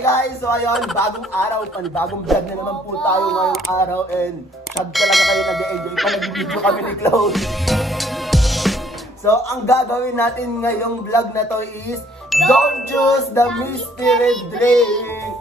Hi guys! So ayun, bagong araw, panibagong vlog na naman po tayo ngayong araw and sad talaga kayo nag-enjoy pa nag-video kami ni Chloe. So ang gagawin natin ngayong vlog na to is don't choose the mystery drink!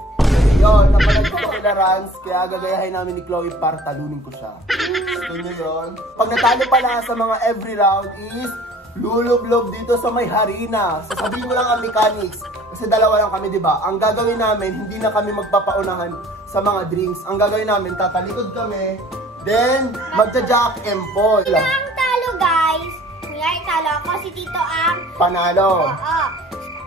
Yun, napanood ko kila Rans, kaya gagayahin namin ni Chloe para talunin ko siya. Gusto nyo yun? Pag natalo pala sa mga every round is lulublob dito sa may harina. Sasabihin mo lang ang mechanics. Kasi dalawa lang kami, di ba? Ang gagawin namin, hindi na kami magpapaunahan sa mga drinks. Ang gagawin namin, tatalikod kami, then magja-jack and Paul. Sino ang talo, guys? Kunyari, talo ako, si Tito ang panalo. Oo.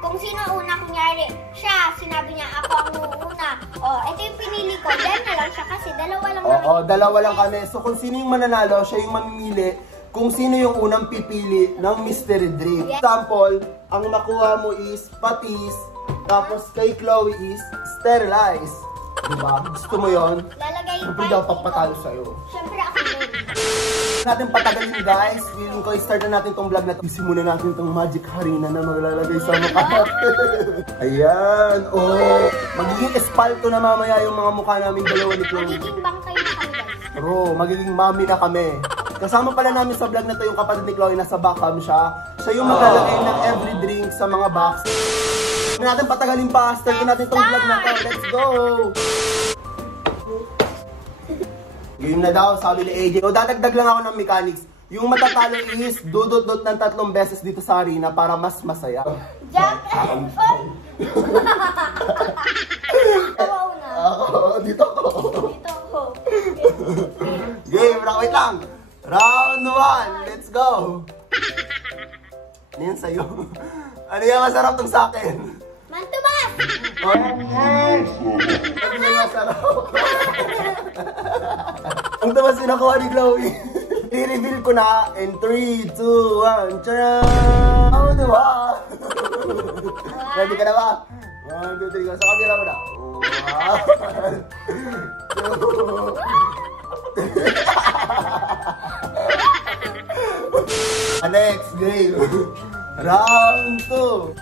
Kung sino una, kunyari, siya, sinabi niya ako ang una. Ito yung pinili ko. Yan na lang siya kasi dalawa lang namin. Oo, dalawa lang kami. So kung sino yung mananalo, siya yung mamimili kung sino yung unang pipili ng mystery drink. Yes. Example, ang makuha mo is patis, tapos kay Chloe is sterilize. Diba? Gusto mo yun? Lalagay Siyempre daw pagpatalo sa'yo. Siyempre ako din. Natin patagalin guys. Feeling ko i-start na natin tong vlog na ito. Simulan natin tong magic harina na maglalagay sa mukha. Ayan. Oh. Magiging espalto na mamaya yung mga mukha namin dalawa ni Chloe. Magiging bangkay na kami guys. Bro, magiging mami na kami. Kasama pala namin sa vlog na to yung kapatid ni Chloe, nasa backcam siya. Siya yung maglalagay ng every drink sa mga box. Hindi natin patagalin pa. Start natin tong vlog na to. Let's go! Game na daw, sabi ni AJ. O, dadagdag lang ako ng mechanics. Yung matatalo is dudot-dot ng 3 beses dito sa arena para mas masaya. Jack and Paul! Ako una. Ako, dito ako. Dito ako. Game, wait lang. Round 1, let's go! Ano yan sa'yo? Ano yan masarap tong sa akin? Mantubas! Ano yan masarap? Ang tamas sinakuha ni Chloe. I-reveal ko na in 3, 2, 1, tcharam! Oh, diba? Ready ka na ba? 1, 2, 3, go. Sa camera mo na. 1, 2, next game. Round 2.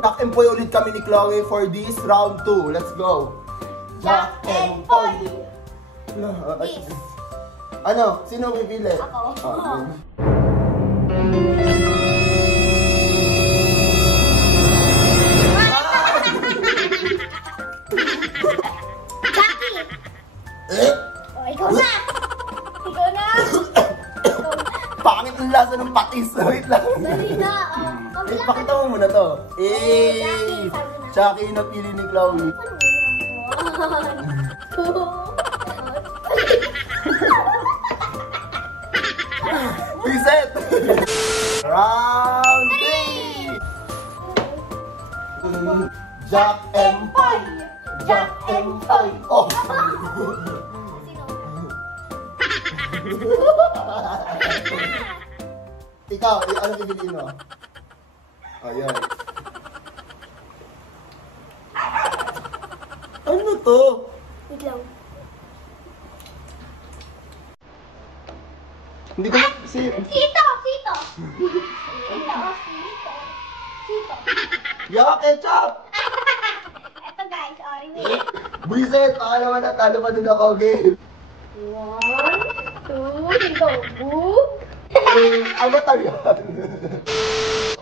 Jack and Poy ulit kami ni Chloe for this round 2. Let's go. Jack and Paul! This. Ano? Sino pipili? Ako. Jackie! Ikaw na! Ikaw na! Pangit ang lasa ng patis. Wait lang. Dali na! Pakita mo muna to. Jackie yung napili ni Chloe. 1, 2, Reset! Round 3! Jack and Poy! Jack and Poy! Oh! Ikaw, ano pipiliin mo? Ayan. Ano to? wait lang. Hindi ko si... Sito! Sito! Sito! Yak, ketchup! Eto guys, wait. Buisit! Baka naman natalo pa din ako, game. 1, 2, go! Boop! Ano tayo yan?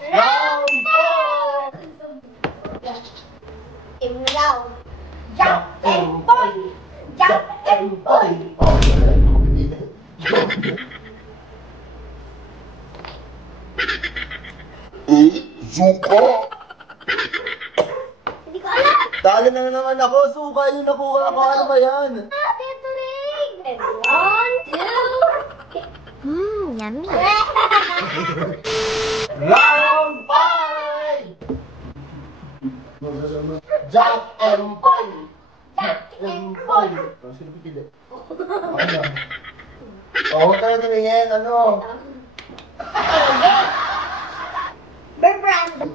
Round 4! Imlaw! Jack and Paul! Jack and Paul! Suka! Hindi ko alam! Talo na naman ako! Suka yung nakuha ko! Ano ba yan? Dito rin! And 1, 2... yummy! Round 5! Jack and Paul! Jack and Paul! Sino pipili? Ano? Huwag ka na tumingin! Ano? Bear brand! Ganda!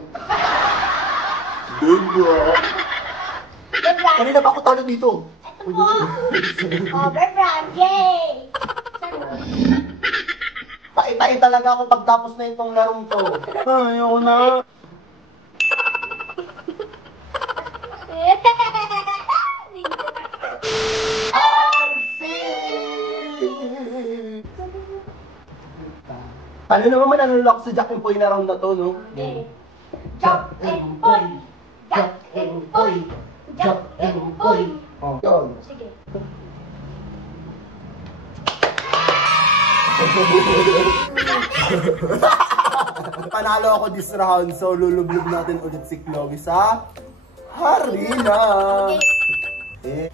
Bear brand! Kanina ba ako talo dito? Ito po! Bear brand! Yay! Tai-tai talaga ako pagtapos na itong larong to. Ayoko na. Paano naman mananulak sa Jack and Poy na round na to, no? Okay. Jack and Poy. Jack and Poy. Jack and Poy. Oh, yun. Sige. Panalo ako this round, so lulublog natin ulit si Chloe sa harina. Eh.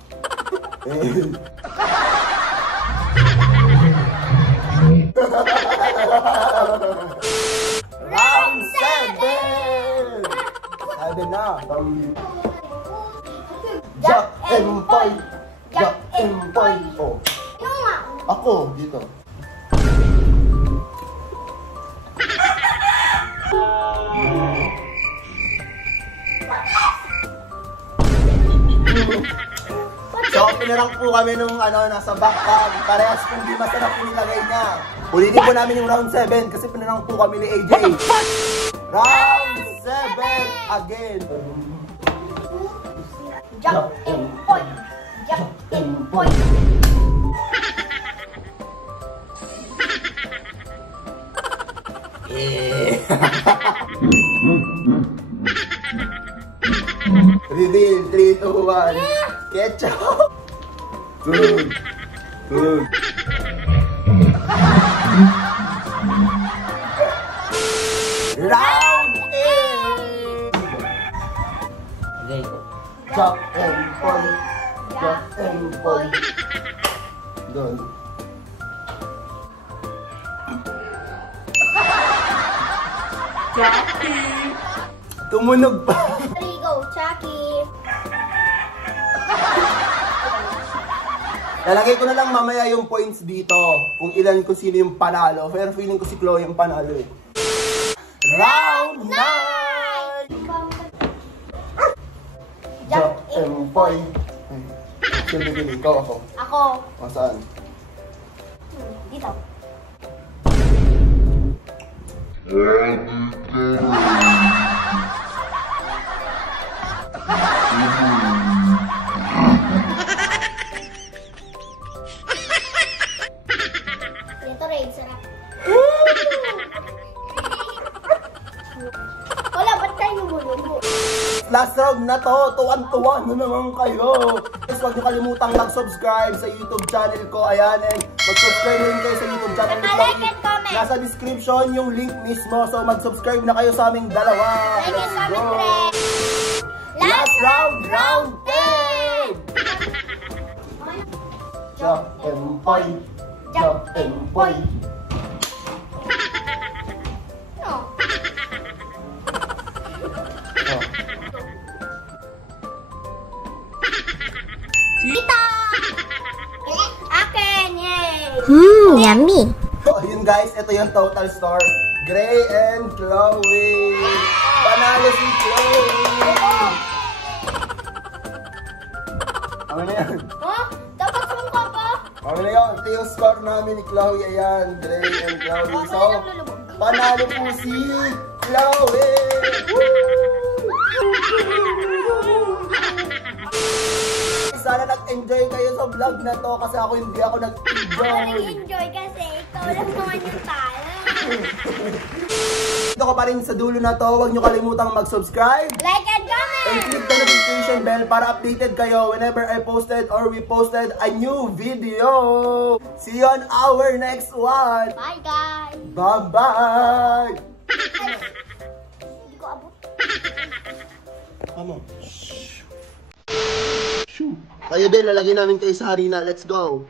Round 7! Sabi na. Jack and Poy. Jack and Poy. Oh, Yung nga. ako dito. So, pinarang po kami nung nasa backpack. Parehas kung di masarap yung nilagay niya. Ulitin po namin yung round 7 kasi pinarang po kami ni AJ. Round 7 again. Jack and Poy. Jack and Poy. Yeah. Reveal, 3, 2, 1. Ketchup! Tulog! Tulog! Round 8! Okay. Jack and Poy! Jack and Poy! Doon. Jackie! Tumunog pa! There you go, Chucky. Lalagay ko na lang mamaya yung points dito. Kung ilan ko sino yung panalo. Pero feeling ko si Chloe yung panalo eh. Round 9! Jack and Poy. Sino ikaw ako? Ako. O saan? Dito. Dito rin, sarap. Wala, ba't tayo lumulubo? Last round na to. Tuwan-tuwan na naman kayo. Guys, huwag niyo kalimutang mag-subscribe sa YouTube channel ko. Ayan, and mag-subscribe rin kayo sa YouTube channel ni Like Chloe. and comment. Nasa description yung link mismo. So, mag-subscribe na kayo sa aming dalawa. Like and Let's comment, go! friends. Last round, round 10! Jack and Poy. Jack and Poy. No. Oh. Dito! Akin! Yay! Yummy. So, ayun guys, ito yung total score. Gray and Chloe. Panalo si Chloe. Ano na yan? Oh, dapat sumukha pa. Ano na yan? Ito yung score namin ni Chloe. Ayan, Gray and Chloe. Huwag So, mo lang lulubog. panalo po si Chloe. Sana nag-enjoy kayo sa vlog na to kasi ako hindi ako Ako nag-enjoy. nag-enjoy kasi ikaw lang naman yung talo. Dito ko pa rin sa dulo na to. Huwag nyo kalimutang mag-subscribe. Like and comment! And click the notification bell para updated kayo whenever I posted or we posted a new video. See you on our next one. Bye, guys! Bye-bye! Hindi ko abot. Come on. Shoo. Kayo din, lalagyan namin kayo sa harina. Let's go.